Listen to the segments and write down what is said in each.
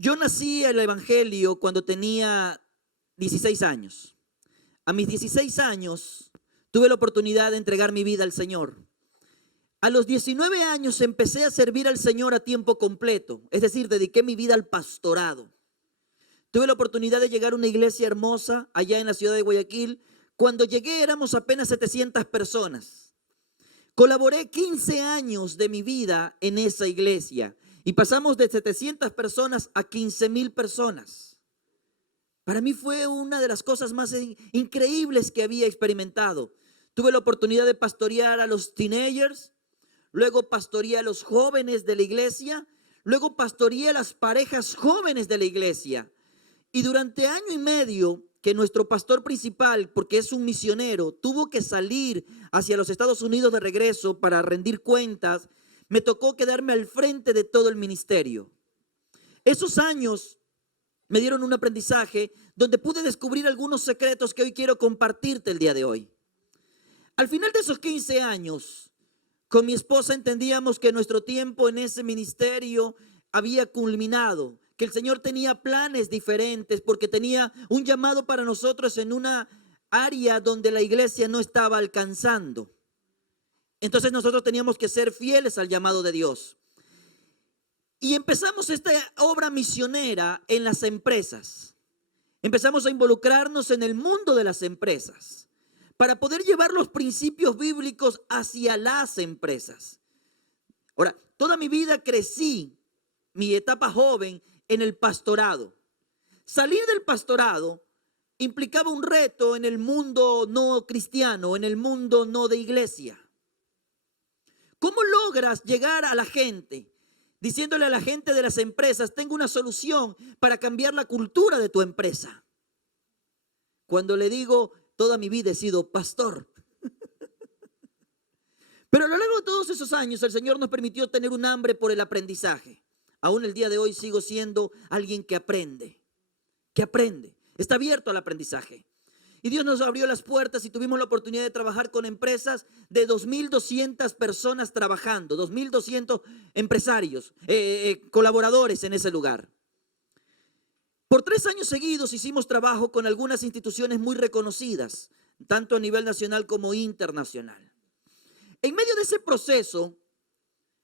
Yo nací al Evangelio cuando tenía 16 años. A mis 16 años tuve la oportunidad de entregar mi vida al Señor. A los 19 años empecé a servir al Señor a tiempo completo, es decir, dediqué mi vida al pastorado. Tuve la oportunidad de llegar a una iglesia hermosa allá en la ciudad de Guayaquil. Cuando llegué éramos apenas 700 personas. Colaboré 15 años de mi vida en esa iglesia y pasamos de 700 personas a 15,000 personas. Para mí fue una de las cosas más increíbles que había experimentado. Tuve la oportunidad de pastorear a los teenagers, luego pastoreé a los jóvenes de la iglesia, luego pastoreé a las parejas jóvenes de la iglesia. Y durante año y medio que nuestro pastor principal, porque es un misionero, tuvo que salir hacia los Estados Unidos de regreso para rendir cuentas, me tocó quedarme al frente de todo el ministerio. Esos años me dieron un aprendizaje donde pude descubrir algunos secretos que hoy quiero compartirte el día de hoy. Al final de esos 15 años, con mi esposa entendíamos que nuestro tiempo en ese ministerio había culminado, que el Señor tenía planes diferentes porque tenía un llamado para nosotros en una área donde la iglesia no estaba alcanzando. Entonces nosotros teníamos que ser fieles al llamado de Dios. Y empezamos esta obra misionera en las empresas. Empezamos a involucrarnos en el mundo de las empresas para poder llevar los principios bíblicos hacia las empresas. Ahora, toda mi vida crecí, mi etapa joven, en el pastorado. Salir del pastorado implicaba un reto en el mundo no cristiano, en el mundo no de iglesia. ¿Cómo logras llegar a la gente diciéndole a la gente de las empresas: tengo una solución para cambiar la cultura de tu empresa? Cuando le digo, toda mi vida he sido pastor. Pero a lo largo de todos esos años el Señor nos permitió tener un hambre por el aprendizaje. Aún el día de hoy sigo siendo alguien que aprende, está abierto al aprendizaje. Y Dios nos abrió las puertas y tuvimos la oportunidad de trabajar con empresas de 2,200 personas trabajando, 2,200 empresarios, colaboradores en ese lugar. Por 3 años seguidos hicimos trabajo con algunas instituciones muy reconocidas, tanto a nivel nacional como internacional. En medio de ese proceso,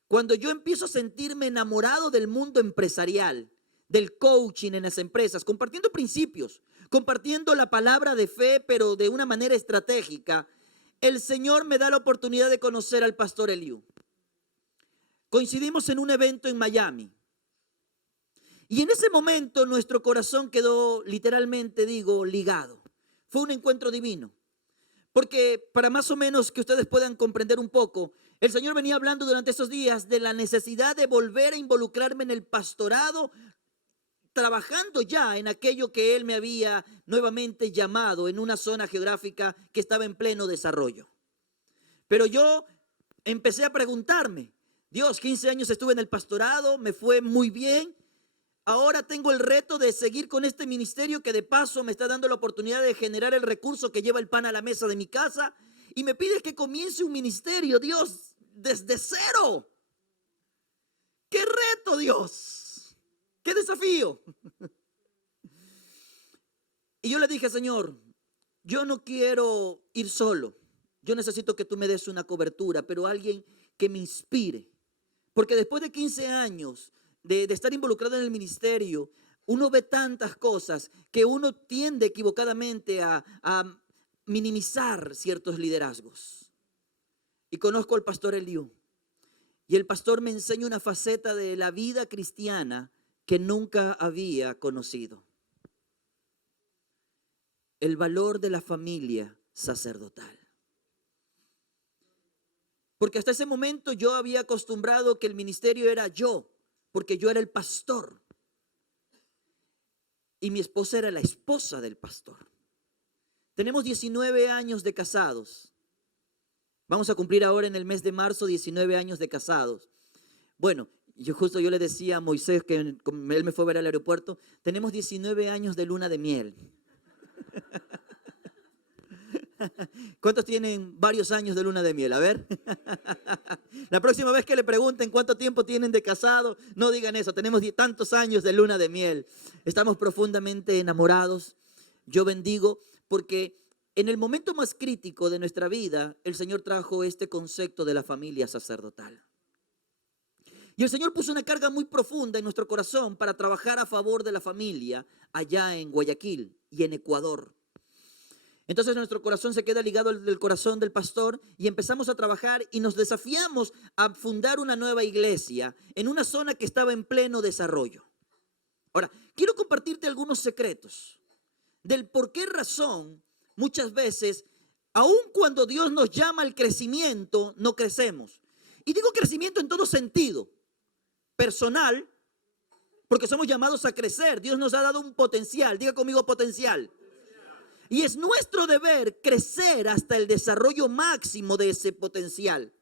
cuando yo empiezo a sentirme enamorado del mundo empresarial, del coaching en las empresas, compartiendo principios, compartiendo la palabra de fe, pero de una manera estratégica, el Señor me da la oportunidad de conocer al pastor Eliú. Coincidimos en un evento en Miami. Y en ese momento nuestro corazón quedó, literalmente digo, ligado. Fue un encuentro divino. Porque para más o menos que ustedes puedan comprender un poco, el Señor venía hablando durante esos días de la necesidad de volver a involucrarme en el pastorado, trabajando ya en aquello que Él me había nuevamente llamado en una zona geográfica que estaba en pleno desarrollo. Pero yo empecé a preguntarme: Dios, 15 años estuve en el pastorado, me fue muy bien. Ahora tengo el reto de seguir con este ministerio que de paso me está dando la oportunidad de generar el recurso que lleva el pan a la mesa de mi casa. Y me pides que comience un ministerio, Dios, desde cero. ¡Qué reto, Dios! ¡Qué desafío! Y yo le dije: Señor, yo no quiero ir solo. Yo necesito que tú me des una cobertura, pero alguien que me inspire. Porque después de 15 años de estar involucrado en el ministerio, uno ve tantas cosas que uno tiende equivocadamente a minimizar ciertos liderazgos. Y conozco al pastor Eliú. Y el pastor me enseña una faceta de la vida cristiana que nunca había conocido. El valor de la familia sacerdotal. Porque hasta ese momento yo había acostumbrado que el ministerio era yo, porque yo era el pastor. Y mi esposa era la esposa del pastor. Tenemos 19 años de casados. Vamos a cumplir ahora en el mes de marzo 19 años de casados. Bueno, yo le decía a Moisés, que él me fue a ver al aeropuerto, tenemos 19 años de luna de miel. ¿Cuántos tienen varios años de luna de miel? A ver. La próxima vez que le pregunten cuánto tiempo tienen de casado, no digan eso. Tenemos tantos años de luna de miel. Estamos profundamente enamorados. Yo bendigo porque en el momento más crítico de nuestra vida, el Señor trajo este concepto de la familia sacerdotal. Y el Señor puso una carga muy profunda en nuestro corazón para trabajar a favor de la familia allá en Guayaquil y en Ecuador. Entonces nuestro corazón se queda ligado al del corazón del pastor y empezamos a trabajar y nos desafiamos a fundar una nueva iglesia en una zona que estaba en pleno desarrollo. Ahora, quiero compartirte algunos secretos del por qué razón muchas veces, aun cuando Dios nos llama al crecimiento, no crecemos. Y digo crecimiento en todo sentido, personal, porque somos llamados a crecer. Dios nos ha dado un potencial, diga conmigo potencial. Y es nuestro deber crecer hasta el desarrollo máximo de ese potencial.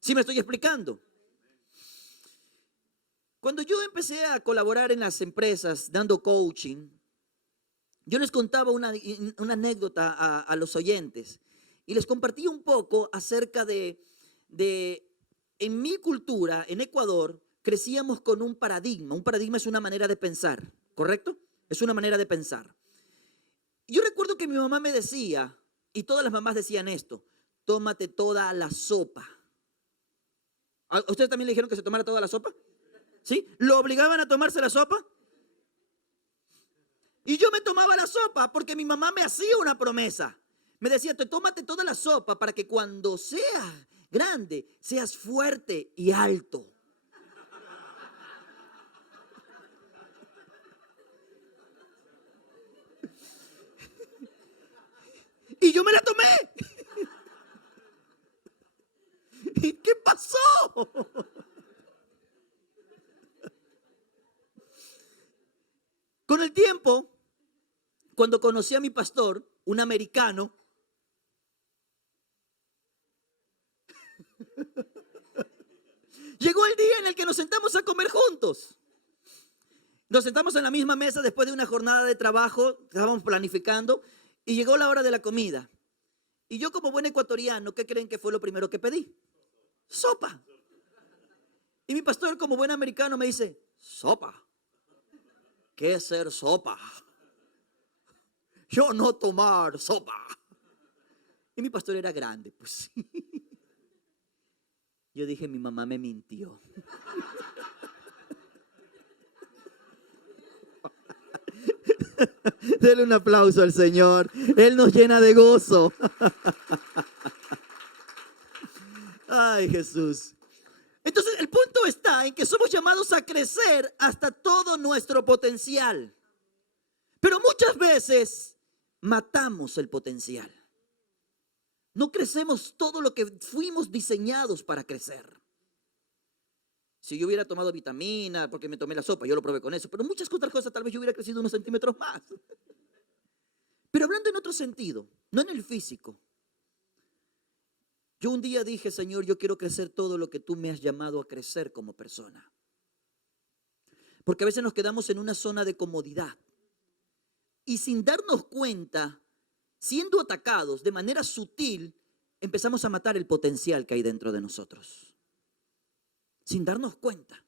¿Sí me estoy explicando? Cuando yo empecé a colaborar en las empresas dando coaching, yo les contaba una anécdota a los oyentes y les compartí un poco acerca de en mi cultura, en Ecuador, crecíamos con un paradigma. Un paradigma es una manera de pensar, ¿correcto? Es una manera de pensar. Yo recuerdo que mi mamá me decía, y todas las mamás decían esto: tómate toda la sopa. ¿A ustedes también le dijeron que se tomara toda la sopa? ¿Sí? ¿Lo obligaban a tomarse la sopa? Y yo me tomaba la sopa porque mi mamá me hacía una promesa. Me decía, tómate toda la sopa para que cuando seas grande, seas fuerte y alto. Y yo me la tomé. ¿Y qué pasó? Con el tiempo, cuando conocí a mi pastor, un americano, llegó el día en el que nos sentamos a comer juntos. Nos sentamos en la misma mesa después de una jornada de trabajo, estábamos planificando, y llegó la hora de la comida. Y yo, como buen ecuatoriano, ¿qué creen que fue lo primero que pedí? Sopa. Y mi pastor, como buen americano, me dice, sopa. ¿Qué es ser sopa? Yo no tomar sopa. Y mi pastor era grande, pues. Yo dije, mi mamá me mintió. Denle un aplauso al Señor. Él nos llena de gozo. Ay, Jesús. Entonces, el punto está en que somos llamados a crecer hasta todo nuestro potencial. Pero muchas veces matamos el potencial. No crecemos todo lo que fuimos diseñados para crecer. Si yo hubiera tomado vitamina, porque me tomé la sopa, yo lo probé con eso, pero muchas otras cosas tal vez yo hubiera crecido unos centímetros más. Pero hablando en otro sentido, no en el físico. Yo un día dije, Señor, yo quiero crecer todo lo que tú me has llamado a crecer como persona. Porque a veces nos quedamos en una zona de comodidad. Y sin darnos cuenta, siendo atacados de manera sutil, empezamos a matar el potencial que hay dentro de nosotros. Sin darnos cuenta.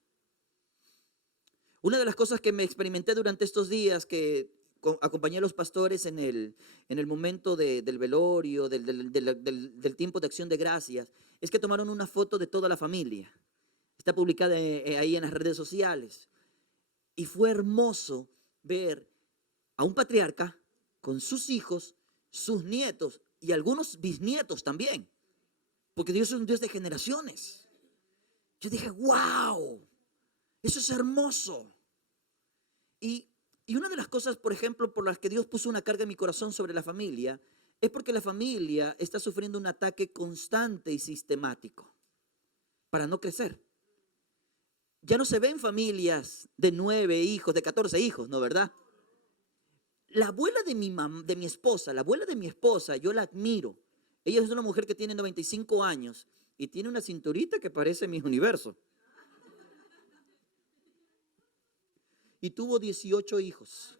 Una de las cosas que me experimenté durante estos días, que acompañé a los pastores en el momento del velorio, del tiempo de acción de gracias, es que tomaron una foto de toda la familia. Está publicada ahí en las redes sociales. Y fue hermoso ver a un patriarca con sus hijos, sus nietos y algunos bisnietos también. Porque Dios es un Dios de generaciones. Yo dije, wow, eso es hermoso. Y una de las cosas, por ejemplo, por las que Dios puso una carga en mi corazón sobre la familia, es porque la familia está sufriendo un ataque constante y sistemático para no crecer. Ya no se ven familias de 9 hijos, de 14 hijos, ¿no, verdad? La abuela de mi esposa, yo la admiro. Ella es una mujer que tiene 95 años y tiene una cinturita que parece Miss Universo. Y tuvo 18 hijos.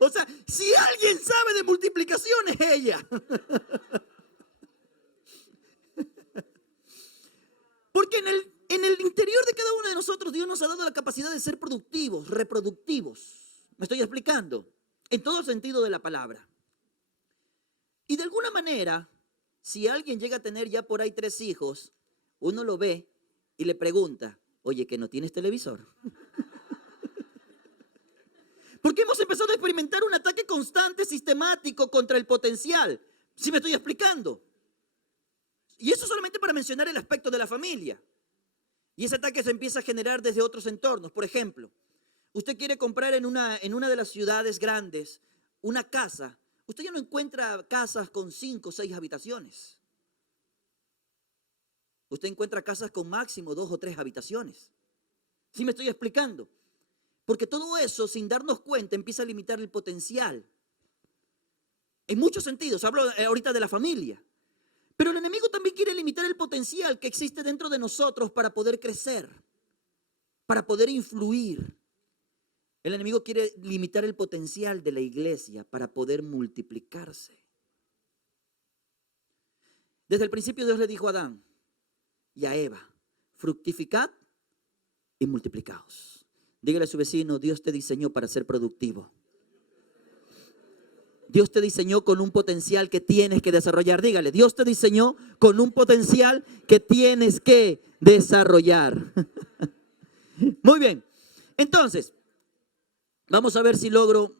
O O sea, si alguien sabe de multiplicación es ella. Porque en el interior de cada uno de nosotros Dios nos ha dado la capacidad de ser productivos, reproductivos. ¿Me estoy explicando? En todo sentido de la palabra. Y de alguna manera, si alguien llega a tener ya por ahí 3 hijos, uno lo ve y le pregunta, oye, ¿que no tienes televisor? Porque hemos empezado a experimentar un ataque constante, sistemático contra el potencial. ¿Sí me estoy explicando? Y eso solamente para mencionar el aspecto de la familia. Y ese ataque se empieza a generar desde otros entornos. Por ejemplo, usted quiere comprar en una de las ciudades grandes una casa. Usted ya no encuentra casas con 5 o 6 habitaciones. Usted encuentra casas con máximo 2 o 3 habitaciones. ¿Sí me estoy explicando? Porque todo eso, sin darnos cuenta, empieza a limitar el potencial. En muchos sentidos, hablo ahorita de la familia. Pero el enemigo también quiere limitar el potencial que existe dentro de nosotros para poder crecer, para poder influir. El enemigo quiere limitar el potencial de la iglesia para poder multiplicarse. Desde el principio Dios le dijo a Adán y a Eva, fructificad y multiplicaos. Dígale a su vecino, Dios te diseñó para ser productivo. Dios te diseñó con un potencial que tienes que desarrollar. Dígale, Dios te diseñó con un potencial que tienes que desarrollar. Muy bien. Entonces, vamos a ver si logro,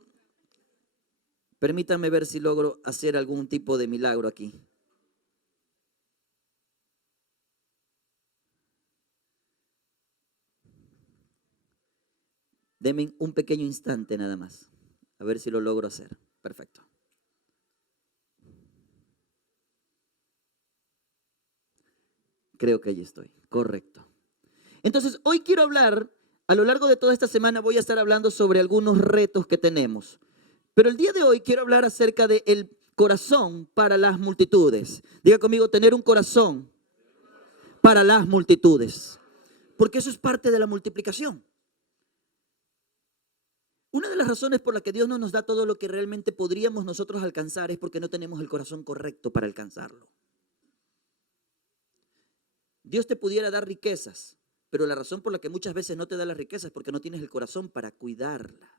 permítanme ver si logro hacer algún tipo de milagro aquí. Denme un pequeño instante nada más. A ver si lo logro hacer. Perfecto. Creo que allí estoy. Correcto. Entonces, hoy quiero hablar, a lo largo de toda esta semana voy a estar hablando sobre algunos retos que tenemos. Pero el día de hoy quiero hablar acerca del corazón para las multitudes. Diga conmigo, tener un corazón para las multitudes. Porque eso es parte de la multiplicación. Una de las razones por las que Dios no nos da todo lo que realmente podríamos nosotros alcanzar es porque no tenemos el corazón correcto para alcanzarlo. Dios te pudiera dar riquezas, pero la razón por la que muchas veces no te da las riquezas es porque no tienes el corazón para cuidarla.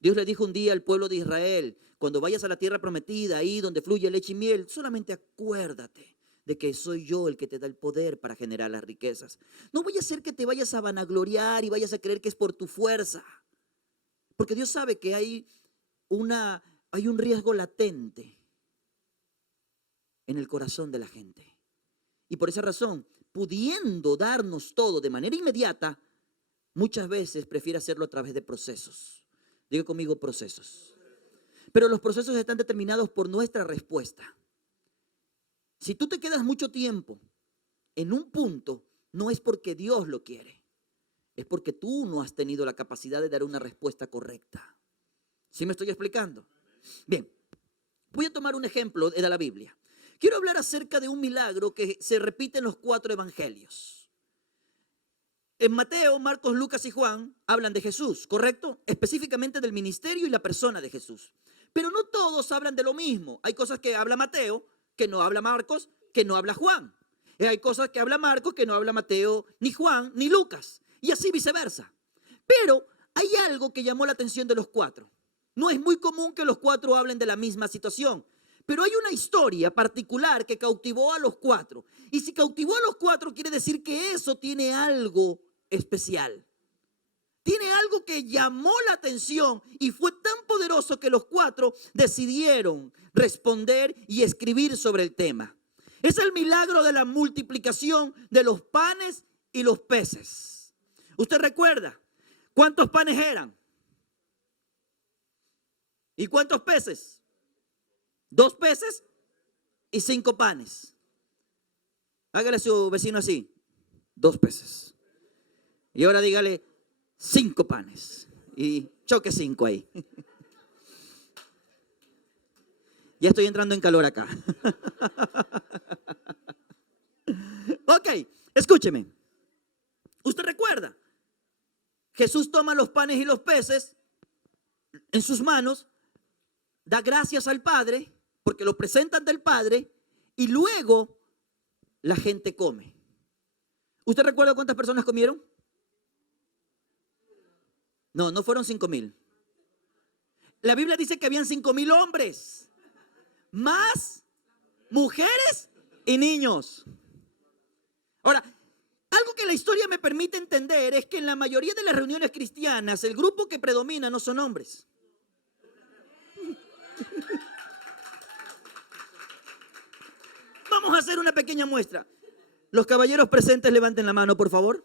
Dios le dijo un día al pueblo de Israel, cuando vayas a la tierra prometida, ahí donde fluye leche y miel, solamente acuérdate de que soy yo el que te da el poder para generar las riquezas. No voy a hacer que te vayas a vanagloriar y vayas a creer que es por tu fuerza. Porque Dios sabe que hay un riesgo latente en el corazón de la gente. Y por esa razón, pudiendo darnos todo de manera inmediata, muchas veces prefiere hacerlo a través de procesos. Diga conmigo, procesos. Pero los procesos están determinados por nuestra respuesta. Si tú te quedas mucho tiempo en un punto, no es porque Dios lo quiere. Es porque tú no has tenido la capacidad de dar una respuesta correcta. ¿Sí me estoy explicando? Bien, voy a tomar un ejemplo de la Biblia. Quiero hablar acerca de un milagro que se repite en los 4 evangelios. En Mateo, Marcos, Lucas y Juan hablan de Jesús, ¿correcto? Específicamente del ministerio y la persona de Jesús. Pero no todos hablan de lo mismo. Hay cosas que habla Mateo, que no habla Marcos, que no habla Juan. Y hay cosas que habla Marcos, que no habla Mateo, ni Juan, ni Lucas. Y así viceversa. Pero hay algo que llamó la atención de los 4. No es muy común que los 4 hablen de la misma situación. Pero hay una historia particular que cautivó a los 4. Y si cautivó a los 4, quiere decir que eso tiene algo especial. Tiene algo que llamó la atención y fue tan poderoso que los 4 decidieron responder y escribir sobre el tema. Es el milagro de la multiplicación de los panes y los peces. ¿Usted recuerda cuántos panes eran? ¿Y cuántos peces? 2 peces y 5 panes. Hágale a su vecino así. 2 peces. Y ahora dígale 5 panes. Y choque 5 ahí. Ya estoy entrando en calor acá. Ok, escúcheme. ¿Usted recuerda? Jesús toma los panes y los peces, en sus manos, da gracias al Padre, porque lo presentan del Padre, y luego la gente come. ¿Usted recuerda cuántas personas comieron? No, no fueron 5,000. La Biblia dice que habían 5,000 hombres, más mujeres y niños. Ahora, algo que la historia me permite entender es que en la mayoría de las reuniones cristianas, el grupo que predomina no son hombres. Vamos a hacer una pequeña muestra. Los caballeros presentes levanten la mano, por favor.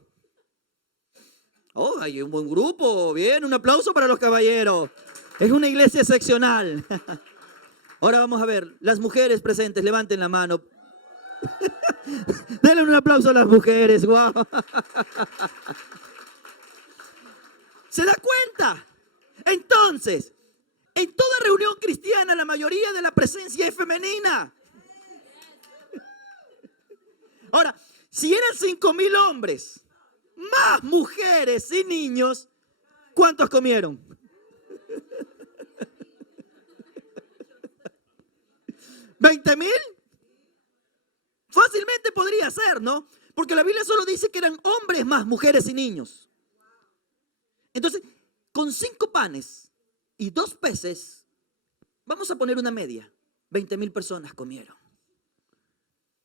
Oh, hay un buen grupo. Bien, un aplauso para los caballeros. Es una iglesia excepcional. Ahora vamos a ver, las mujeres presentes, levanten la mano. Denle un aplauso a las mujeres. Wow. ¿Se da cuenta? Entonces, en toda reunión cristiana, la mayoría de la presencia es femenina. Ahora, si eran 5,000 hombres, más mujeres y niños, ¿cuántos comieron? ¿20,000? Fácilmente podría ser, ¿no? Porque la Biblia solo dice que eran hombres más mujeres y niños. Entonces, con 5 panes y 2 peces, vamos a poner una media. 20,000 personas comieron.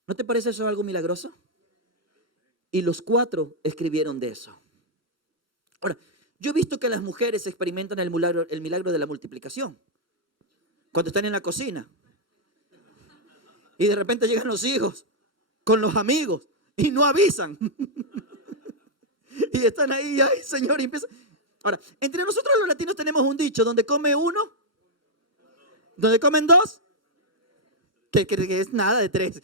¿No te parece eso algo milagroso? Y los 4 escribieron de eso. Ahora, yo he visto que las mujeres experimentan el milagro de la multiplicación. Cuando están en la cocina. Y de repente llegan los hijos con los amigos y no avisan. Y están ahí, ay Señor, y empiezan. Ahora, entre nosotros los latinos tenemos un dicho, donde come uno, donde comen 2, que es nada de 3,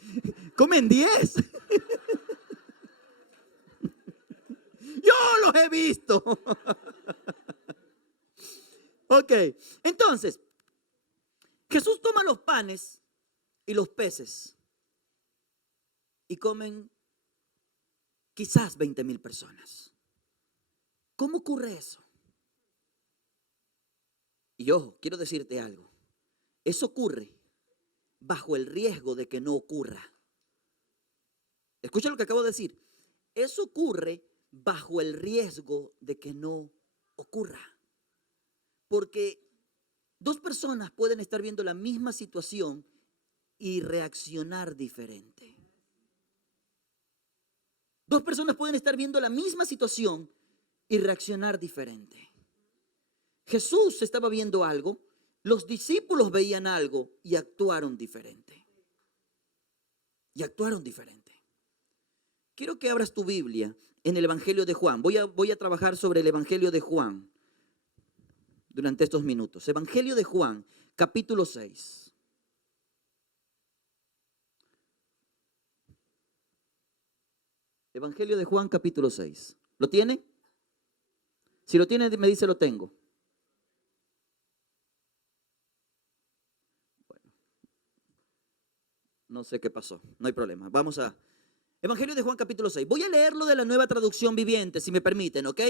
comen 10. Yo los he visto. Ok, entonces, Jesús toma los panes y los peces y comen quizás 20,000 personas. ¿Cómo ocurre eso? Y ojo, quiero decirte algo. Eso ocurre bajo el riesgo de que no ocurra. Escucha lo que acabo de decir. Eso ocurre bajo el riesgo de que no ocurra. Porque 2 personas pueden estar viendo la misma situación y reaccionar diferente. 2 personas pueden estar viendo la misma situación y reaccionar diferente. Jesús estaba viendo algo, los discípulos veían algo y actuaron diferente. Quiero que abras tu Biblia en el Evangelio de Juan. Voy a trabajar sobre el Evangelio de Juan durante estos minutos. Evangelio de Juan, capítulo 6. Evangelio de Juan, capítulo 6. ¿Lo tiene? Si lo tiene, me dice lo tengo. Bueno, no sé qué pasó, no hay problema. Vamos a Evangelio de Juan, capítulo 6. Voy a leerlo de la Nueva Traducción Viviente, si me permiten, ¿ok?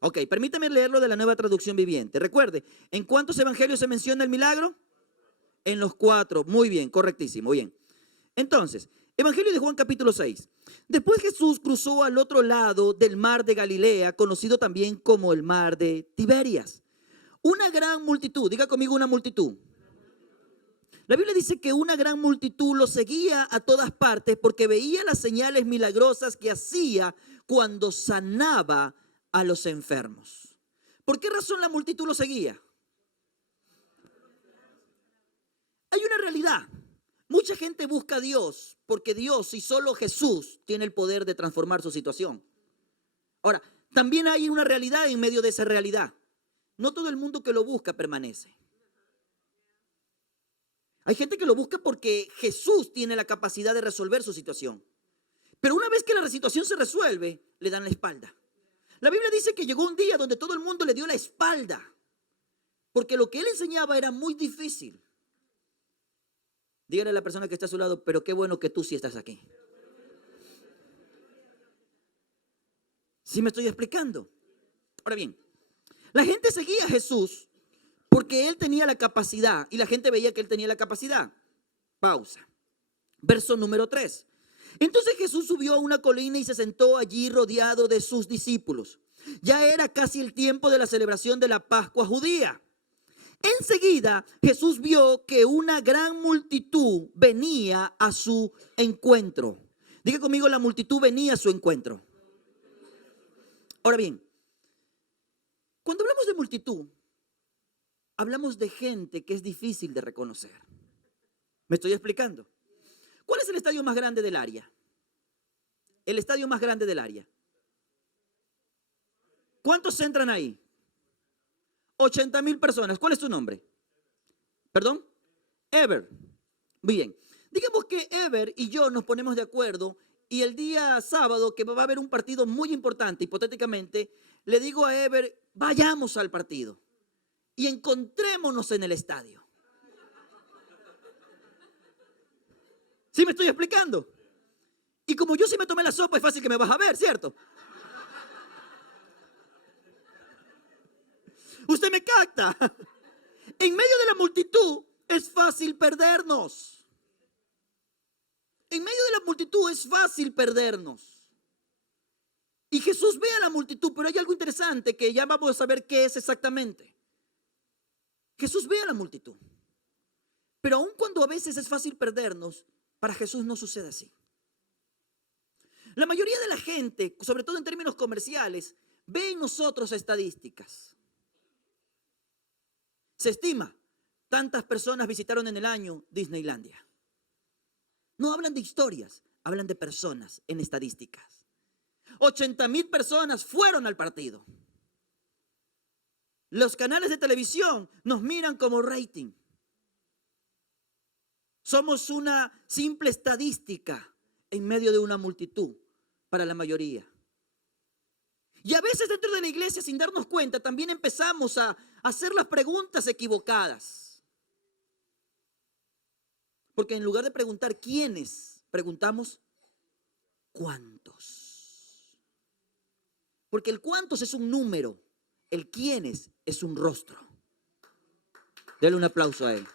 Ok, permítame leerlo de la Nueva Traducción Viviente. Recuerde, ¿en cuántos evangelios se menciona el milagro? En los 4. Muy bien, correctísimo, bien. Entonces, Evangelio de Juan capítulo 6. Después Jesús cruzó al otro lado del mar de Galilea, conocido también como el mar de Tiberias. Una gran multitud, diga conmigo una multitud. La Biblia dice que una gran multitud lo seguía a todas partes porque veía las señales milagrosas que hacía cuando sanaba a los enfermos. ¿Por qué razón la multitud lo seguía? Hay una realidad. Mucha gente busca a Dios porque Dios y solo Jesús tiene el poder de transformar su situación. Ahora, también hay una realidad en medio de esa realidad. No todo el mundo que lo busca permanece. Hay gente que lo busca porque Jesús tiene la capacidad de resolver su situación. Pero una vez que la situación se resuelve, le dan la espalda. La Biblia dice que llegó un día donde todo el mundo le dio la espalda porque lo que él enseñaba era muy difícil. Dígale a la persona que está a su lado, pero qué bueno que tú sí estás aquí. ¿Sí me estoy explicando? Ahora bien, la gente seguía a Jesús porque él tenía la capacidad y la gente veía que él tenía la capacidad. Pausa. Verso número 3. Entonces Jesús subió a una colina y se sentó allí rodeado de sus discípulos. Ya era casi el tiempo de la celebración de la Pascua judía. Enseguida Jesús vio que una gran multitud venía a su encuentro. Diga conmigo, la multitud venía a su encuentro. Ahora bien, cuando hablamos de multitud, hablamos de gente que es difícil de reconocer. ¿Me estoy explicando? ¿Cuál es el estadio más grande del área? El estadio más grande del área. ¿Cuántos entran ahí? 80,000 personas. ¿Cuál es tu nombre? ¿Perdón? Ever. Muy bien. Digamos que Ever y yo nos ponemos de acuerdo y el día sábado, que va a haber un partido muy importante, hipotéticamente, le digo a Ever, vayamos al partido y encontrémonos en el estadio. ¿Sí me estoy explicando? Y como yo sí me tomé la sopa, es fácil que me vas a ver, ¿cierto? Usted me capta. En medio de la multitud es fácil perdernos. En medio de la multitud es fácil perdernos. Y Jesús ve a la multitud, pero hay algo interesante que ya vamos a ver qué es exactamente. Jesús ve a la multitud. Pero aun cuando a veces es fácil perdernos, para Jesús no sucede así. La mayoría de la gente, sobre todo en términos comerciales, ve en nosotros estadísticas. Se estima, tantas personas visitaron en el año Disneylandia. No hablan de historias, hablan de personas en estadísticas. 80,000 personas fueron al partido. Los canales de televisión nos miran como rating. Somos una simple estadística en medio de una multitud para la mayoría. Y a veces dentro de la iglesia, sin darnos cuenta, también empezamos a hacer las preguntas equivocadas. Porque en lugar de preguntar quiénes, preguntamos cuántos. Porque el cuántos es un número, el quiénes es un rostro. Dale un aplauso a él.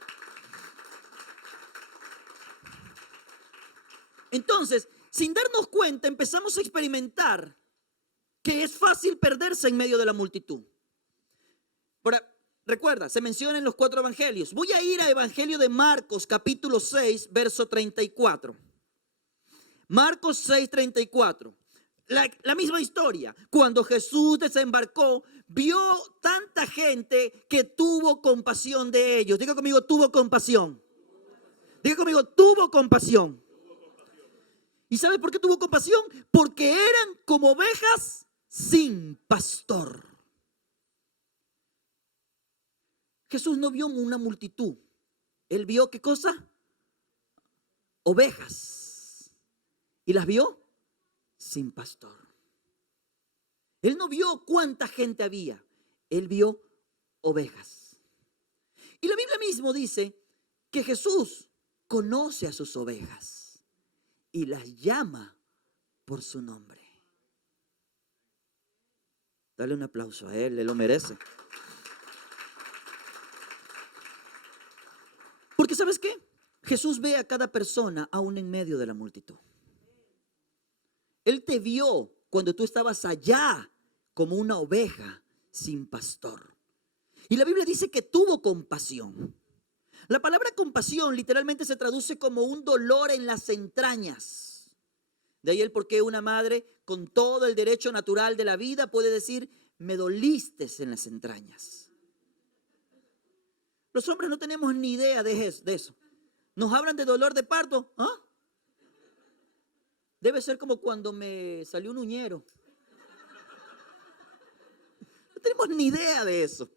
Entonces, sin darnos cuenta, empezamos a experimentar que es fácil perderse en medio de la multitud. Ahora, recuerda, se menciona en los 4 evangelios. Voy a ir al evangelio de Marcos, capítulo 6, verso 34. Marcos 6, 34. La misma historia. Cuando Jesús desembarcó, vio tanta gente que tuvo compasión de ellos. Diga conmigo, tuvo compasión. Diga conmigo, tuvo compasión. ¿Y sabe por qué tuvo compasión? Porque eran como ovejas sin pastor. Jesús no vio una multitud. Él vio, ¿qué cosa? Ovejas. ¿Y las vio? Sin pastor. Él no vio cuánta gente había. Él vio ovejas. Y la Biblia mismo dice que Jesús conoce a sus ovejas y las llama por su nombre. Dale un aplauso a él lo merece. Porque ¿sabes qué? Jesús ve a cada persona aún en medio de la multitud. Él te vio cuando tú estabas allá como una oveja sin pastor. Y la Biblia dice que tuvo compasión. La palabra compasión literalmente se traduce como un dolor en las entrañas. De ahí el por qué una madre con todo el derecho natural de la vida puede decir, me doliste en las entrañas. Los hombres no tenemos ni idea de eso. Nos hablan de dolor de parto. ¿Ah? Debe ser como cuando me salió un uñero. No tenemos ni idea de eso.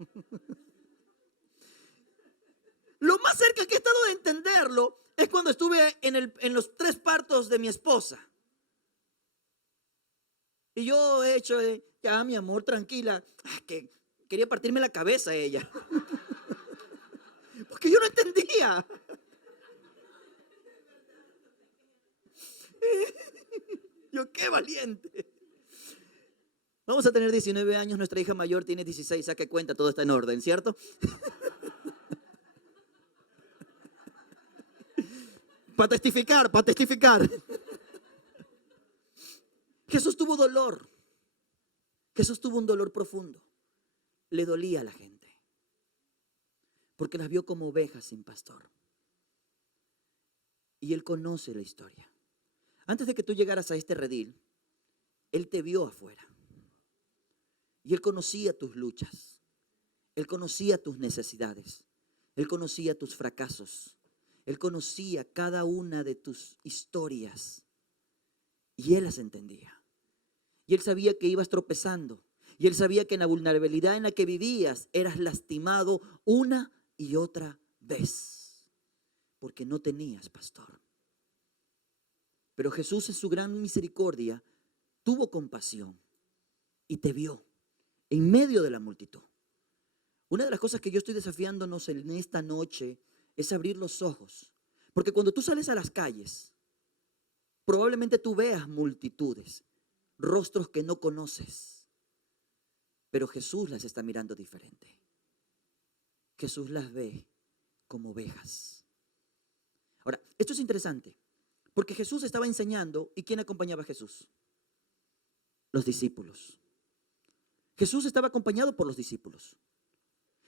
Lo más cerca que he estado de entenderlo es cuando estuve en los 3 partos de mi esposa. Y yo he hecho, ya mi amor, tranquila, que quería partirme la cabeza a ella. Porque yo no entendía. Yo, qué valiente. Vamos a tener 19 años, nuestra hija mayor tiene 16, saque cuenta, todo está en orden, ¿cierto? Para testificar, para testificar. Jesús tuvo dolor. Jesús tuvo un dolor profundo. Le dolía a la gente, porque las vio como ovejas sin pastor. Y Él conoce la historia. Antes de que tú llegaras a este redil, Él te vio afuera. Y Él conocía tus luchas. Él conocía tus necesidades. Él conocía tus fracasos. Él conocía cada una de tus historias. Y Él las entendía. Y Él sabía que ibas tropezando. Y Él sabía que en la vulnerabilidad en la que vivías eras lastimado una y otra vez. Porque no tenías pastor. Pero Jesús en su gran misericordia tuvo compasión y te vio en medio de la multitud. Una de las cosas que yo estoy desafiándonos en esta noche es abrir los ojos. Porque cuando tú sales a las calles, probablemente tú veas multitudes, rostros que no conoces. Pero Jesús las está mirando diferente. Jesús las ve como ovejas. Ahora, esto es interesante, porque Jesús estaba enseñando, ¿y quién acompañaba a Jesús? Los discípulos. Jesús estaba acompañado por los discípulos.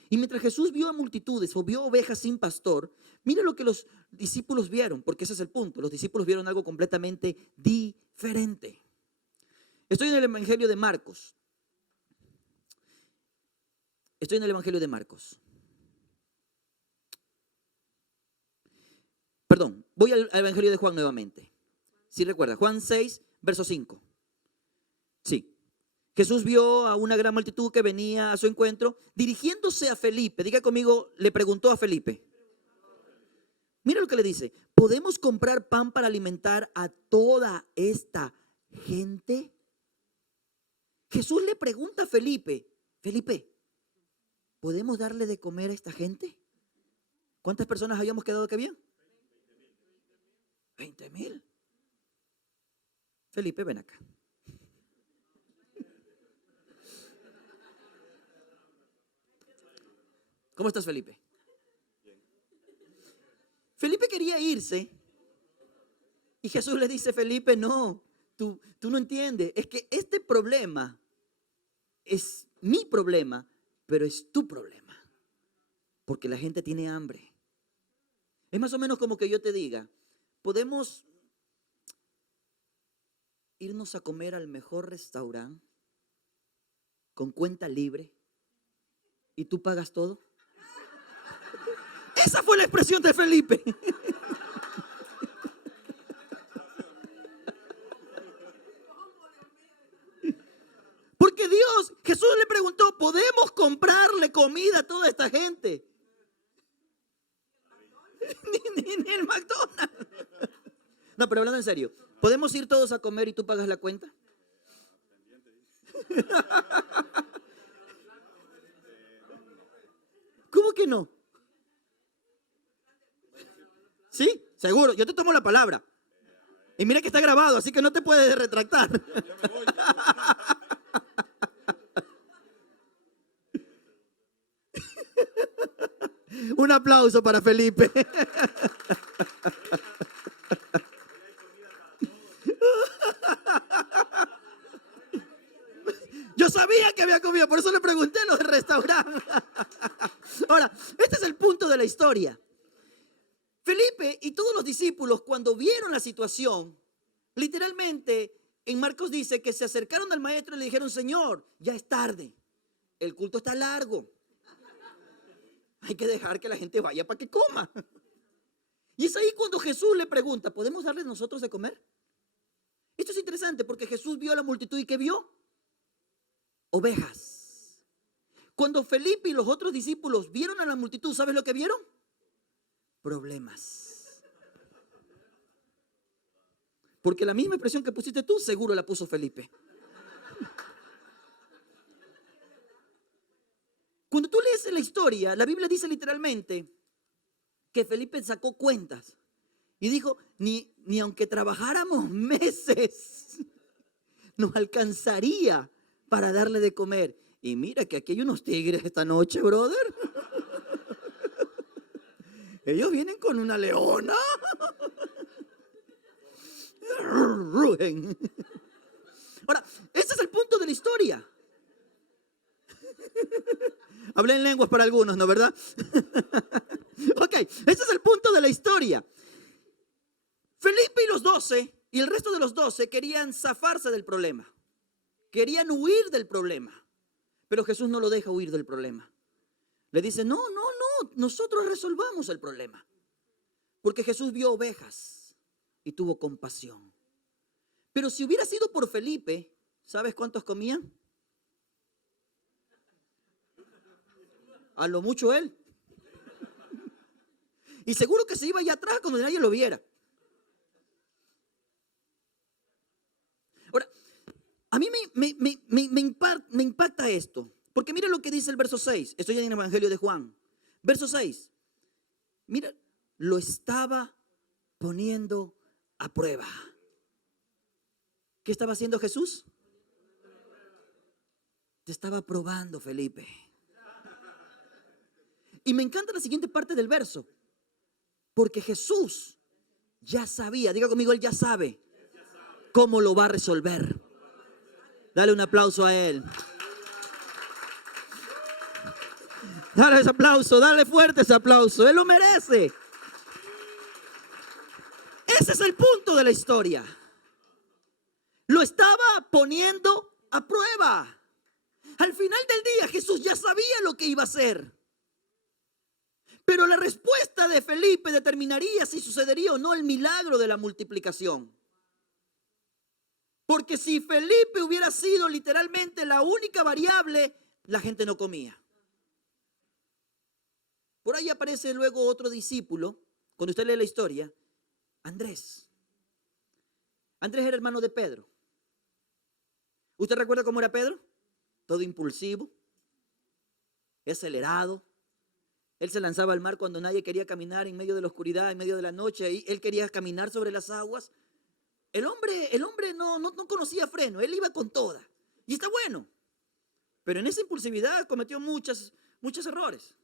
Y mientras Jesús vio a multitudes o vio ovejas sin pastor, mira lo que los discípulos vieron, porque ese es el punto. Los discípulos vieron algo completamente diferente. Estoy en el Evangelio de Marcos. Perdón, voy al Evangelio de Juan nuevamente. Si recuerda, Juan 6, verso 5. Sí. Jesús vio a una gran multitud que venía a su encuentro, dirigiéndose a Felipe. Diga conmigo, le preguntó a Felipe. Mira lo que le dice. ¿Podemos comprar pan para alimentar a toda esta gente? Jesús le pregunta a Felipe, Felipe, ¿podemos darle de comer a esta gente? ¿Cuántas personas habíamos quedado que había? 20,000. Felipe, ven acá. ¿Cómo estás, Felipe? Felipe quería irse y Jesús le dice, Felipe, no, tú no entiendes. Es que este problema es mi problema, pero es tu problema. Porque la gente tiene hambre. Es más o menos como que yo te diga, ¿podemos irnos a comer al mejor restaurante con cuenta libre y tú pagas todo? Esa fue la expresión de Felipe. Porque Jesús le preguntó, ¿podemos comprarle comida a toda esta gente? Ni el McDonald's. No, pero hablando en serio, ¿podemos ir todos a comer y tú pagas la cuenta? ¿Cómo que no? ¿Sí? Seguro, yo te tomo la palabra. Y mira que está grabado, así que no te puedes retractar. Un aplauso para Felipe. Yo sabía que había comida, por eso le pregunté lo del restaurante. Ahora, este es el punto de la historia. Felipe y todos los discípulos, cuando vieron la situación, literalmente en Marcos dice que se acercaron al maestro y le dijeron, Señor, ya es tarde, el culto está largo, hay que dejar que la gente vaya para que coma. Y es ahí cuando Jesús le pregunta, ¿podemos darle nosotros de comer? Esto es interesante porque Jesús vio a la multitud y ¿qué vio? Ovejas. Cuando Felipe y los otros discípulos vieron a la multitud, ¿sabes lo que vieron? Problemas. Porque la misma expresión que pusiste tú, seguro la puso Felipe. Cuando tú lees la historia, la Biblia dice literalmente que Felipe sacó cuentas y dijo, ni aunque trabajáramos meses, nos alcanzaría para darle de comer. Y mira que aquí hay unos tigres esta noche, brother. Ellos vienen con una leona. Rugen. Ahora, ese es el punto de la historia. Hablé en lenguas para algunos, ¿no, verdad? Ok, ese es el punto de la historia. Felipe y los 12 y el resto de los 12 querían zafarse del problema. Querían huir del problema. Pero Jesús no lo deja huir del problema. Le dice, no, nosotros resolvamos el problema. Porque Jesús vio ovejas y tuvo compasión. Pero si hubiera sido por Felipe, ¿sabes cuántos comían? A lo mucho él. Y seguro que se iba allá atrás cuando nadie lo viera. Ahora, a mí me impacta esto. Porque mira lo que dice el verso 6. Estoy en el Evangelio de Juan. Verso 6. Mira, lo estaba poniendo a prueba. ¿Qué estaba haciendo Jesús? Te estaba probando, Felipe. Y me encanta la siguiente parte del verso. Porque Jesús ya sabía, diga conmigo, Él ya sabe cómo lo va a resolver. Dale un aplauso a Él. Dale ese aplauso, dale fuerte ese aplauso. Él lo merece. Ese es el punto de la historia. Lo estaba poniendo a prueba. Al final del día Jesús ya sabía lo que iba a hacer. Pero la respuesta de Felipe determinaría si sucedería o no el milagro de la multiplicación. Porque si Felipe hubiera sido literalmente la única variable, la gente no comía. Por ahí aparece luego otro discípulo, cuando usted lee la historia, Andrés. Andrés era hermano de Pedro. ¿Usted recuerda cómo era Pedro? Todo impulsivo, acelerado. Él se lanzaba al mar cuando nadie quería caminar en medio de la oscuridad, en medio de la noche. Y él quería caminar sobre las aguas. El hombre no conocía freno, él iba con toda. Y está bueno. Pero en esa impulsividad cometió muchos errores.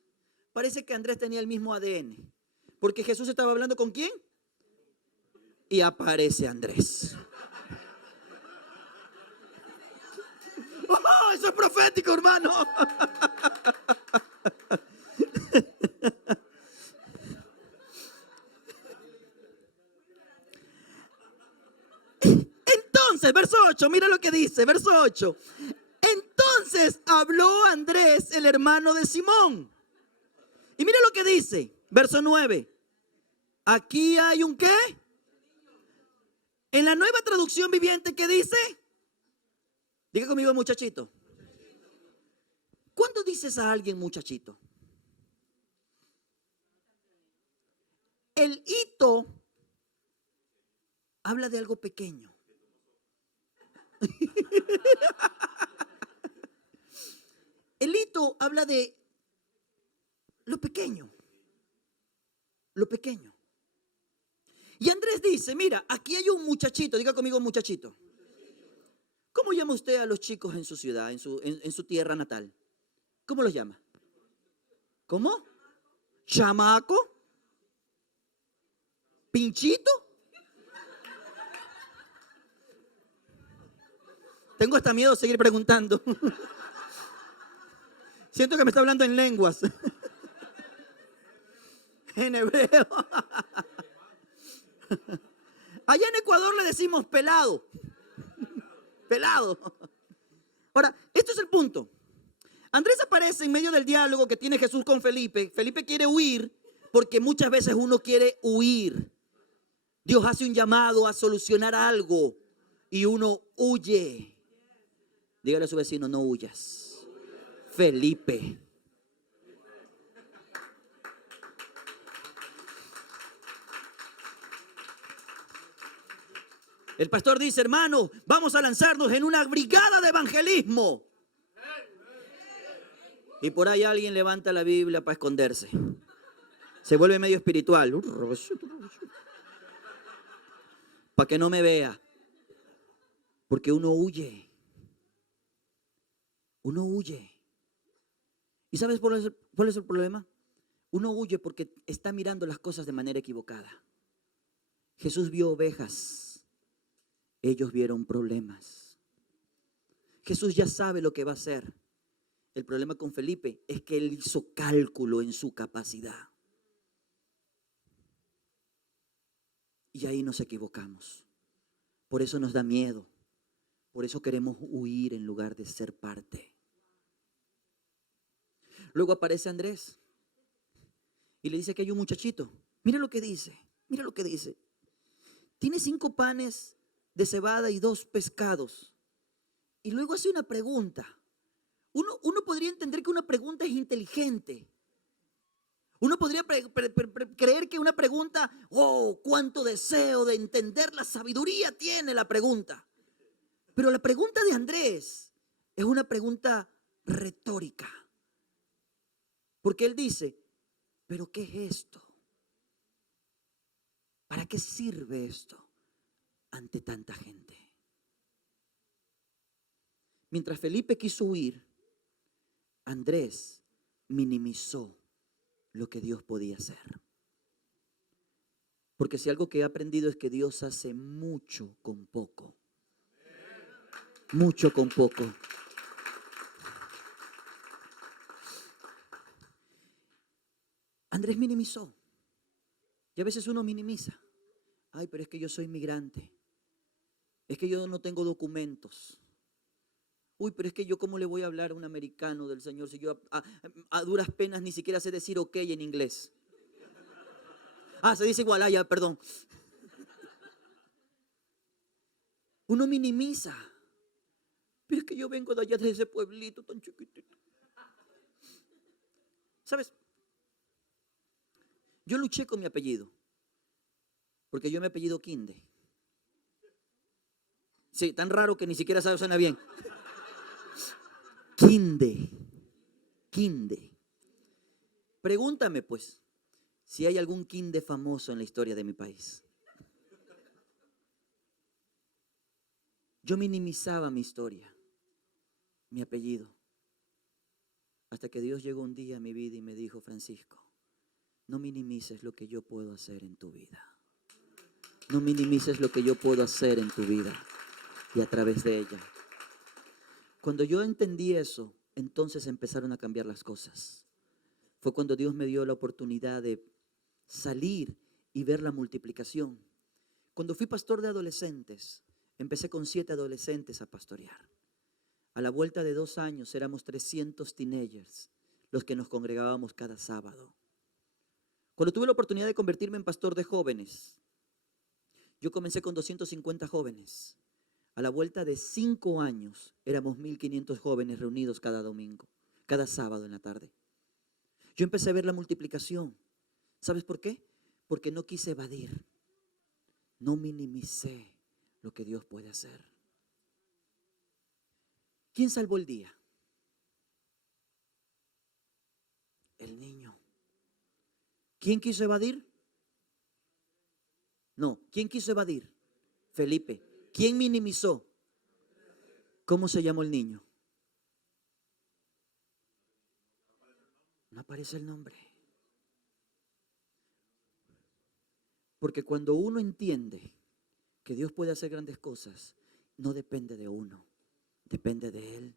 Parece que Andrés tenía el mismo ADN. Porque Jesús estaba hablando ¿con quién? Y aparece Andrés. ¡Oh, eso es profético, hermano! Entonces, verso 8, mira lo que dice, verso 8. Entonces habló Andrés, el hermano de Simón. Y mira lo que dice, verso 9. Aquí hay un ¿qué? En la Nueva Traducción Viviente, ¿qué dice? Diga conmigo, muchachito. ¿Cuándo dices a alguien muchachito? El hito habla de algo pequeño. El hito habla de lo pequeño. Lo pequeño. Y Andrés dice, mira, aquí hay un muchachito. Diga conmigo, muchachito. ¿Cómo llama usted a los chicos en su ciudad, en su tierra natal? ¿Cómo los llama? ¿Cómo? ¿Chamaco? ¿Pinchito? Tengo hasta miedo de seguir preguntando. Siento que me está hablando en lenguas. En hebreo. Allá en Ecuador le decimos pelado. Pelado. Ahora, esto es el punto. Andrés aparece en medio del diálogo que tiene Jesús con Felipe. Felipe quiere huir porque muchas veces uno quiere huir. Dios hace un llamado a solucionar algo y uno huye. Dígale a su vecino, no huyas. Felipe. El pastor dice, hermano, vamos a lanzarnos en una brigada de evangelismo. Y por ahí alguien levanta la Biblia para esconderse. Se vuelve medio espiritual. Para que no me vea. Porque uno huye. Uno huye. ¿Y sabes cuál es el problema? Uno huye porque está mirando las cosas de manera equivocada. Jesús vio ovejas, ellos vieron problemas. Jesús ya sabe lo que va a hacer. El problema con Felipe es que él hizo cálculo en su capacidad. Y ahí nos equivocamos. Por eso nos da miedo. Por eso queremos huir en lugar de ser parte. Luego aparece Andrés y le dice que hay un muchachito. Mira lo que dice, mira lo que dice. Tiene 5 panes de cebada y 2 pescados. Y luego hace una pregunta. Uno podría entender que una pregunta es inteligente. Uno podría creer que una pregunta, oh, cuánto deseo de entender la sabiduría tiene la pregunta. Pero la pregunta de Andrés es una pregunta retórica. Porque él dice, ¿pero qué es esto? ¿Para qué sirve esto ante tanta gente? Mientras Felipe quiso huir, Andrés minimizó lo que Dios podía hacer. Porque si algo que he aprendido es que Dios hace mucho con poco. Mucho con poco. Andrés minimizó. Y a veces uno minimiza. Ay, pero es que yo soy migrante. Es que yo no tengo documentos. Uy, pero es que yo cómo le voy a hablar a un americano del Señor si yo a duras penas ni siquiera sé decir ok en inglés. Se dice igual, ya, perdón. Uno minimiza. Pero es que yo vengo de allá, de ese pueblito tan chiquitito. ¿Sabes? Yo luché con mi apellido. Porque yo me apellido Quinde. Sí, tan raro que ni siquiera suena bien. Quinde. Quinde. Pregúntame pues si hay algún Quinde famoso en la historia de mi país. Yo minimizaba mi historia, mi apellido. Hasta que Dios llegó un día a mi vida y me dijo, Francisco, no minimices lo que yo puedo hacer en tu vida. No minimices lo que yo puedo hacer en tu vida y a través de ella. Cuando yo entendí eso, entonces empezaron a cambiar las cosas. Fue cuando Dios me dio la oportunidad de salir y ver la multiplicación. Cuando fui pastor de adolescentes, empecé con 7 adolescentes a pastorear. A la vuelta de 2 años éramos 300 teenagers los que nos congregábamos cada sábado. Cuando tuve la oportunidad de convertirme en pastor de jóvenes, yo comencé con 250 jóvenes. A la vuelta de 5 años éramos 1,500 jóvenes reunidos cada domingo, cada sábado en la tarde. Yo empecé a ver la multiplicación. ¿Sabes por qué? Porque no quise evadir. No minimicé lo que Dios puede hacer. ¿Quién salvó el día? El niño. ¿Quién quiso evadir? No. ¿Quién quiso evadir? Felipe. ¿Quién minimizó? ¿Cómo se llamó el niño? No aparece el nombre. Porque cuando uno entiende que Dios puede hacer grandes cosas, no depende de uno, depende de Él.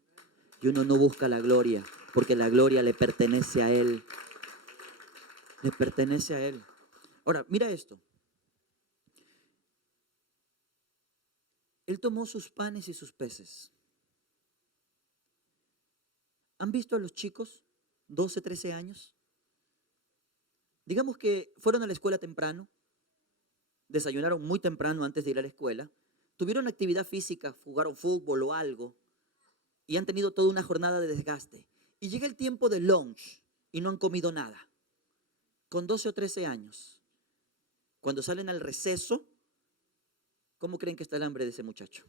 Y uno no busca la gloria, porque la gloria le pertenece a Él. Le pertenece a Él. Ahora, mira esto. Él tomó sus panes y sus peces. ¿Han visto a los chicos, 12, 13 años? Digamos que fueron a la escuela temprano, desayunaron muy temprano antes de ir a la escuela, tuvieron actividad física, jugaron fútbol o algo, y han tenido toda una jornada de desgaste. Y llega el tiempo de lunch y no han comido nada. Con 12 o 13 años, cuando salen al receso, ¿cómo creen que está el hambre de ese muchacho?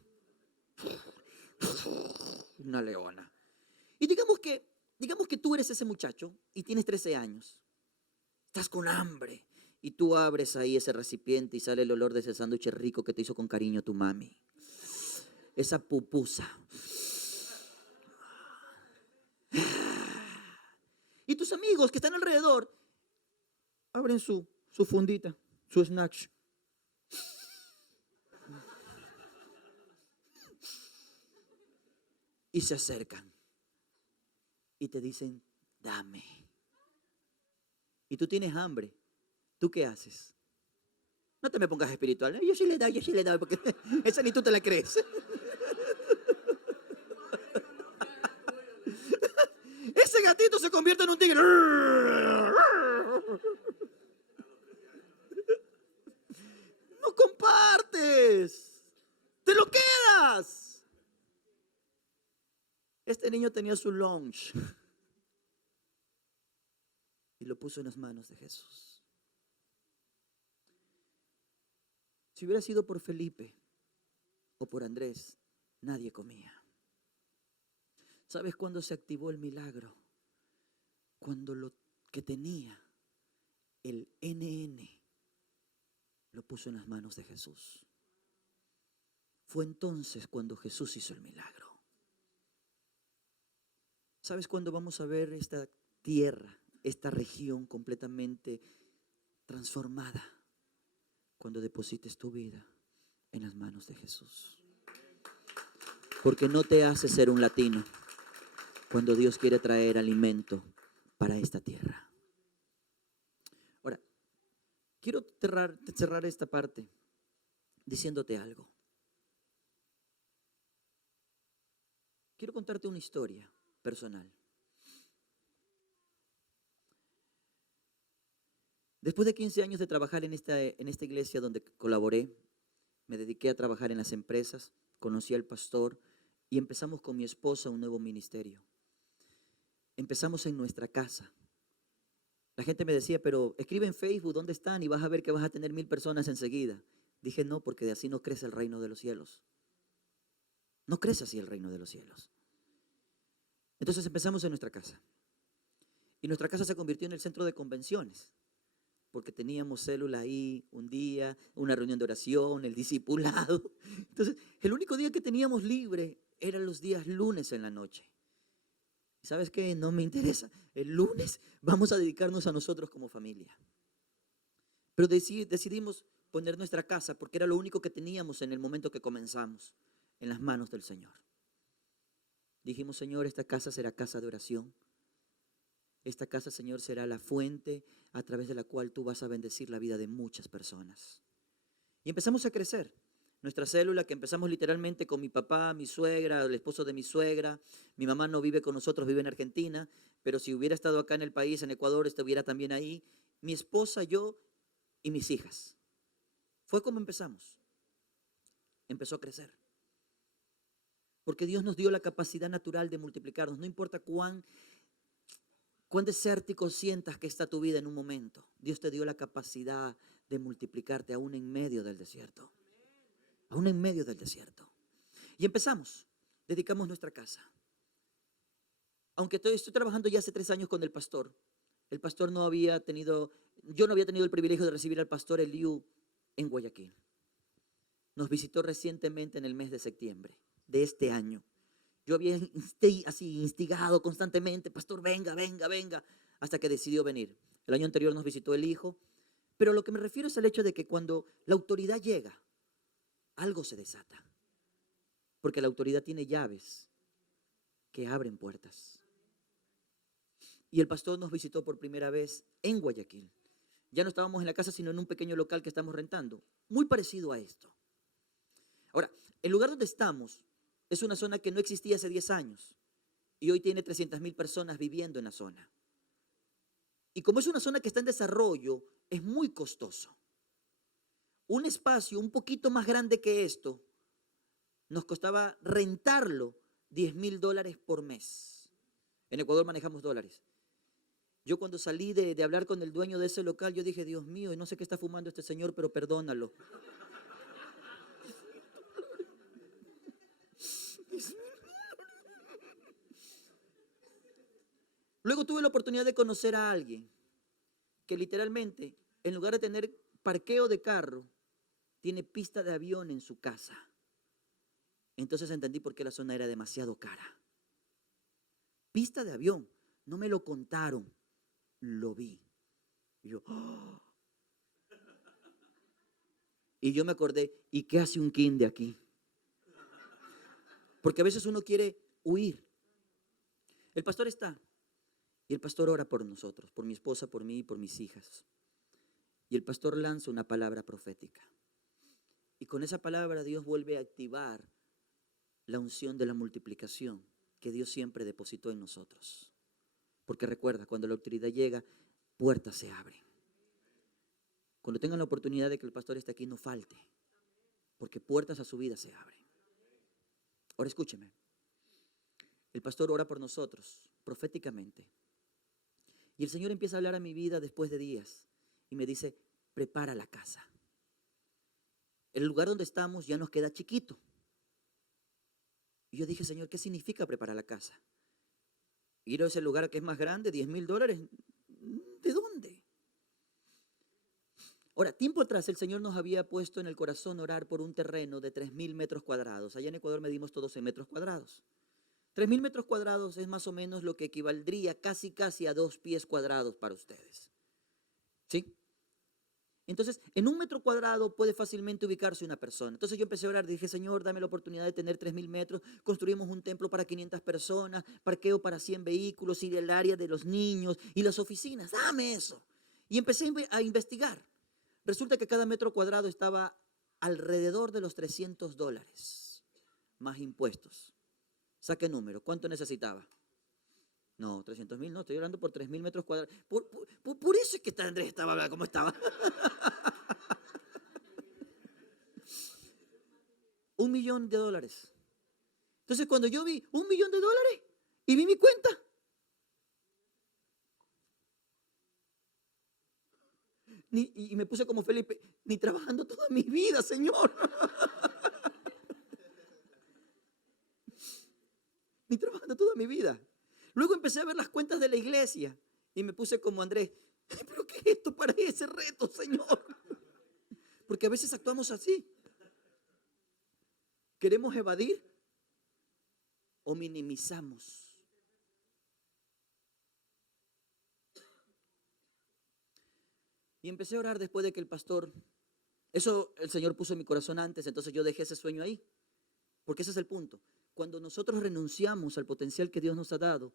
Una leona. Y digamos que tú eres ese muchacho y tienes 13 años. Estás con hambre y tú abres ahí ese recipiente y sale el olor de ese sándwich rico que te hizo con cariño tu mami. Esa pupusa. sus amigos que están alrededor abren su fundita, su snack. Y se acercan y te dicen, dame. Y tú tienes hambre. ¿Tú qué haces? No te me pongas espiritual. Yo sí le doy, porque esa ni tú te la crees. Ese gatito se convierte en un tigre. No compartes. Te lo quedas. Este niño tenía su lunch y lo puso en las manos de Jesús. Si hubiera sido por Felipe o por Andrés, nadie comía. ¿Sabes cuándo se activó el milagro? Cuando lo que tenía, el NN, lo puso en las manos de Jesús. Fue entonces cuando Jesús hizo el milagro. ¿Sabes cuándo vamos a ver esta tierra, esta región completamente transformada? Cuando deposites tu vida en las manos de Jesús. Porque no te hace ser un latino cuando Dios quiere traer alimento para esta tierra. Ahora, quiero cerrar esta parte diciéndote algo. Quiero contarte una historia personal. Después de 15 años de trabajar en esta iglesia donde colaboré, me dediqué a trabajar en las empresas, conocí al pastor y empezamos con mi esposa un nuevo ministerio. Empezamos en nuestra casa. La gente me decía, pero escribe en Facebook dónde están y vas a ver que vas a tener 1000 personas enseguida. Dije, no, porque de así no crece el reino de los cielos. No crece así el reino de los cielos. Entonces empezamos en nuestra casa. Y nuestra casa se convirtió en el centro de convenciones. Porque teníamos célula ahí un día, una reunión de oración, el discipulado. Entonces, el único día que teníamos libre eran los días lunes en la noche. ¿Y sabes qué? No me interesa. El lunes vamos a dedicarnos a nosotros como familia. Pero decidimos poner nuestra casa, porque era lo único que teníamos en el momento que comenzamos, en las manos del Señor. Dijimos, Señor, esta casa será casa de oración. Esta casa, Señor, será la fuente a través de la cual tú vas a bendecir la vida de muchas personas. Y empezamos a crecer. Nuestra célula, que empezamos literalmente con mi papá, mi suegra, el esposo de mi suegra. Mi mamá no vive con nosotros, vive en Argentina, pero si hubiera estado acá en el país, en Ecuador, estuviera también ahí. Mi esposa, yo y mis hijas. Fue como empezamos. Empezó a crecer. Porque Dios nos dio la capacidad natural de multiplicarnos. No importa cuán desértico sientas que está tu vida en un momento. Dios te dio la capacidad de multiplicarte aún en medio del desierto. Aún en medio del desierto. Y empezamos. Dedicamos nuestra casa. Aunque estoy trabajando ya hace 3 años con el pastor. El pastor yo no había tenido el privilegio de recibir al pastor Eliú en Guayaquil. Nos visitó recientemente en el mes de septiembre de este año. Yo había así instigado constantemente, pastor, venga, hasta que decidió venir. El año anterior nos visitó el hijo, pero lo que me refiero es al hecho de que cuando la autoridad llega, algo se desata. Porque la autoridad tiene llaves que abren puertas. Y el pastor nos visitó por primera vez en Guayaquil. Ya no estábamos en la casa, sino en un pequeño local que estamos rentando, muy parecido a esto. Ahora, el lugar donde estamos es una zona que no existía hace 10 años y hoy tiene 300,000 personas viviendo en la zona. Y como es una zona que está en desarrollo, es muy costoso. Un espacio un poquito más grande que esto nos costaba rentarlo $10,000 por mes. En Ecuador manejamos dólares. Yo cuando salí de hablar con el dueño de ese local, yo dije, Dios mío, no sé qué está fumando este señor, pero perdónalo. Luego tuve la oportunidad de conocer a alguien que literalmente, en lugar de tener parqueo de carro, tiene pista de avión en su casa. Entonces entendí por qué la zona era demasiado cara. Pista de avión, no me lo contaron. lo vi. Y yo, ¡oh! Y yo me acordé, ¿y qué hace un king de aquí? Porque a veces uno quiere huir. El pastor está, y el pastor ora por nosotros, por mi esposa, por mí y por mis hijas. Y el pastor lanza una palabra profética. Y con esa palabra Dios vuelve a activar la unción de la multiplicación que Dios siempre depositó en nosotros. Porque recuerda, cuando la autoridad llega, puertas se abren. Cuando tengan la oportunidad de que el pastor esté aquí, no falte, porque puertas a su vida se abren. Ahora escúcheme. El pastor ora por nosotros proféticamente. Y el Señor empieza a hablar a mi vida después de días y me dice, prepara la casa. El lugar donde estamos ya nos queda chiquito. Y yo dije, Señor, ¿qué significa preparar la casa? Ir a ese lugar que es más grande, $10,000. ¿De dónde? Ahora, tiempo atrás el Señor nos había puesto en el corazón orar por un terreno de 3,000 metros cuadrados. Allá en Ecuador medimos todos en metros cuadrados. 3,000 metros cuadrados es más o menos lo que equivaldría casi a 2 pies cuadrados para ustedes. ¿Sí? Entonces, en 1 metro cuadrado puede fácilmente ubicarse una persona. Entonces yo empecé a orar, dije, Señor, dame la oportunidad de tener 3,000 metros, construimos un templo para 500 personas, parqueo para 100 vehículos y el área de los niños y las oficinas, dame eso. Y empecé a investigar. Resulta que cada metro cuadrado estaba alrededor de los $300, más impuestos. Saque número, ¿cuánto necesitaba? No, 300,000 no, estoy hablando por 3,000 metros cuadrados. Por eso es que Andrés estaba como estaba. $1,000,000. Entonces cuando yo vi $1,000,000 y vi mi cuenta, y me puse como Felipe, ni trabajando toda mi vida, Señor. Ni trabajando toda mi vida. Luego empecé a ver las cuentas de la iglesia y me puse como Andrés, ¿pero qué es esto para ese reto, Señor? Porque a veces actuamos así. Queremos evadir o minimizamos. Y empecé a orar después de que el pastor, eso el Señor puso en mi corazón antes, entonces yo dejé ese sueño ahí. Porque ese es el punto. Cuando nosotros renunciamos al potencial que Dios nos ha dado,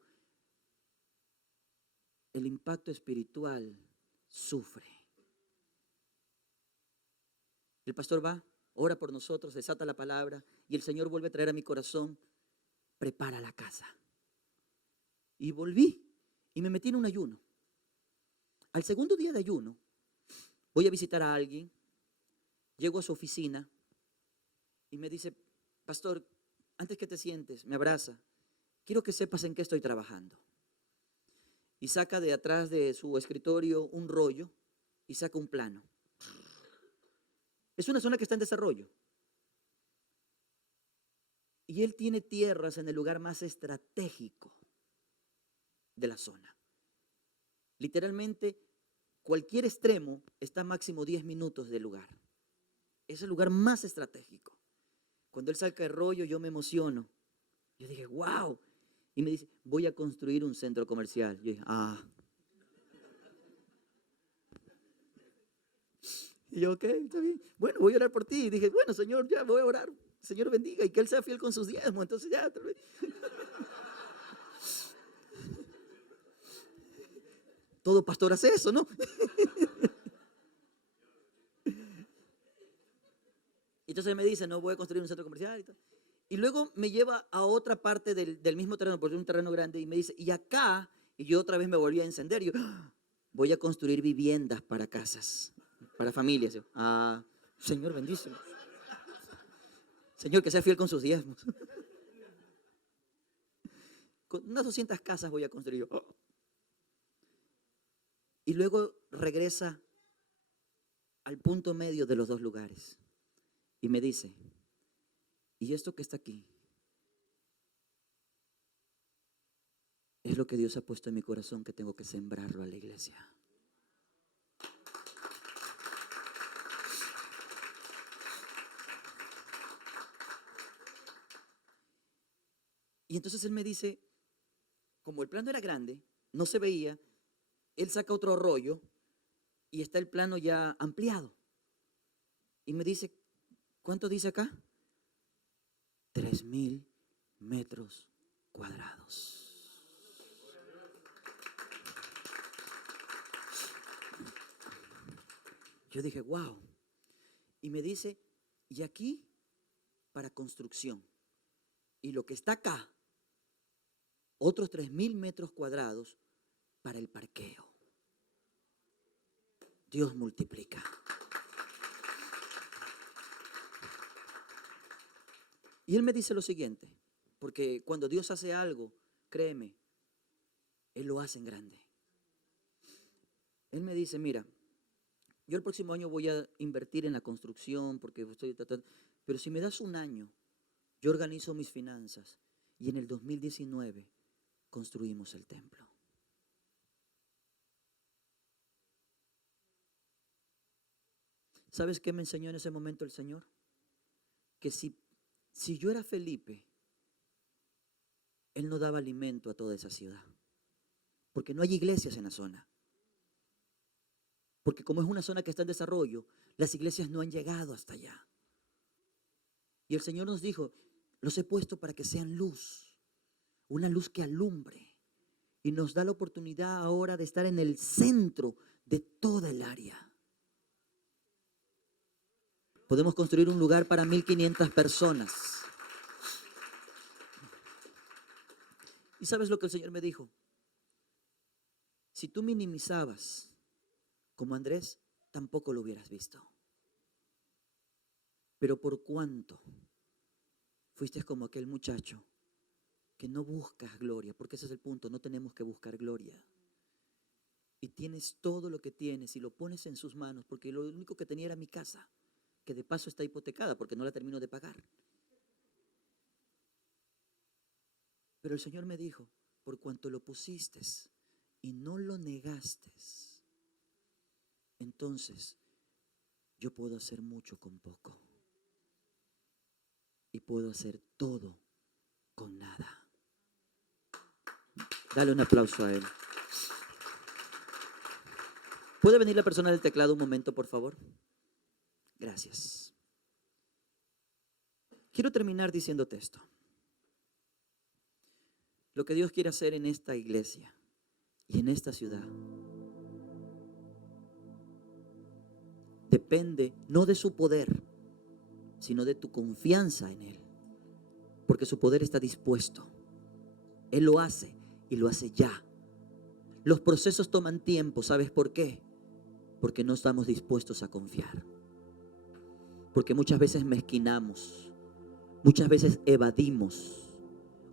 el impacto espiritual sufre. El pastor va, ora por nosotros, desata la palabra y el Señor vuelve a traer a mi corazón, prepara la casa. Y volví y me metí en un ayuno. Al segundo día de ayuno, voy a visitar a alguien, llego a su oficina y me dice, pastor, antes que te sientes, me abraza, quiero que sepas en qué estoy trabajando. Y saca de atrás de su escritorio un rollo y saca un plano. Es una zona que está en desarrollo. Y él tiene tierras en el lugar más estratégico de la zona. Literalmente, cualquier extremo está a máximo 10 minutos del lugar. Es el lugar más estratégico. Cuando él saca el rollo, yo me emociono. Yo dije, wow. Y me dice, voy a construir un centro comercial. Yo dije, Y yo, ok, está bien. Bueno, voy a orar por ti. Y dije, bueno, Señor, ya voy a orar. Señor bendiga y que Él sea fiel con sus diezmos. Entonces ya, tal vez. Todo pastor hace eso, ¿no? Entonces me dice, no, voy a construir un centro comercial y tal. Y luego me lleva a otra parte del mismo terreno, porque es un terreno grande, y me dice, y acá, y yo otra vez me volví a encender, y yo, voy a construir viviendas para casas, para familias. Yo, Señor, bendícelo. Señor, que sea fiel con sus diezmos. Con unas 200 casas voy a construir yo. Y luego regresa al punto medio de los dos lugares. Y me dice, ¿y esto que está aquí? Es lo que Dios ha puesto en mi corazón que tengo que sembrarlo a la iglesia. Y entonces él me dice, como el plano era grande, no se veía, él saca otro rollo y está el plano ya ampliado. Y me dice, ¿cuánto dice acá? 3,000 metros cuadrados. Yo dije, wow. Y me dice, y aquí para construcción. Y lo que está acá, otros 3,000 metros cuadrados para el parqueo. Dios multiplica. Y él me dice lo siguiente, porque cuando Dios hace algo, créeme, Él lo hace en grande. Él me dice, mira, yo el próximo año voy a invertir en la construcción porque estoy tratando, pero si me das un año, yo organizo mis finanzas y en el 2019 construimos el templo. ¿Sabes qué me enseñó en ese momento el Señor? Que si yo era Felipe, Él no daba alimento a toda esa ciudad. Porque no hay iglesias en la zona. Porque como es una zona que está en desarrollo, las iglesias no han llegado hasta allá. Y el Señor nos dijo, los he puesto para que sean luz, una luz que alumbre. Y nos da la oportunidad ahora de estar en el centro de toda el área. Podemos construir un lugar para 1,500 personas. ¿Y sabes lo que el Señor me dijo? Si tú minimizabas como Andrés, tampoco lo hubieras visto. Pero por cuánto fuiste como aquel muchacho que no buscas gloria, porque ese es el punto, no tenemos que buscar gloria. Y tienes todo lo que tienes y lo pones en sus manos, porque lo único que tenía era mi casa, que de paso está hipotecada porque no la termino de pagar. Pero el Señor me dijo, por cuanto lo pusiste y no lo negaste, entonces yo puedo hacer mucho con poco. Y puedo hacer todo con nada. Dale un aplauso a él. ¿Puede venir la persona del teclado un momento, por favor? Gracias. Quiero terminar diciéndote esto. Lo que Dios quiere hacer en esta iglesia y en esta ciudad depende no de su poder, sino de tu confianza en Él. Porque su poder está dispuesto. Él lo hace y lo hace ya. Los procesos toman tiempo, ¿sabes por qué? Porque no estamos dispuestos a confiar. Porque muchas veces mezquinamos, muchas veces evadimos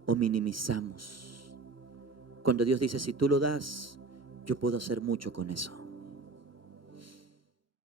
o minimizamos. Cuando Dios dice, si tú lo das, yo puedo hacer mucho con eso.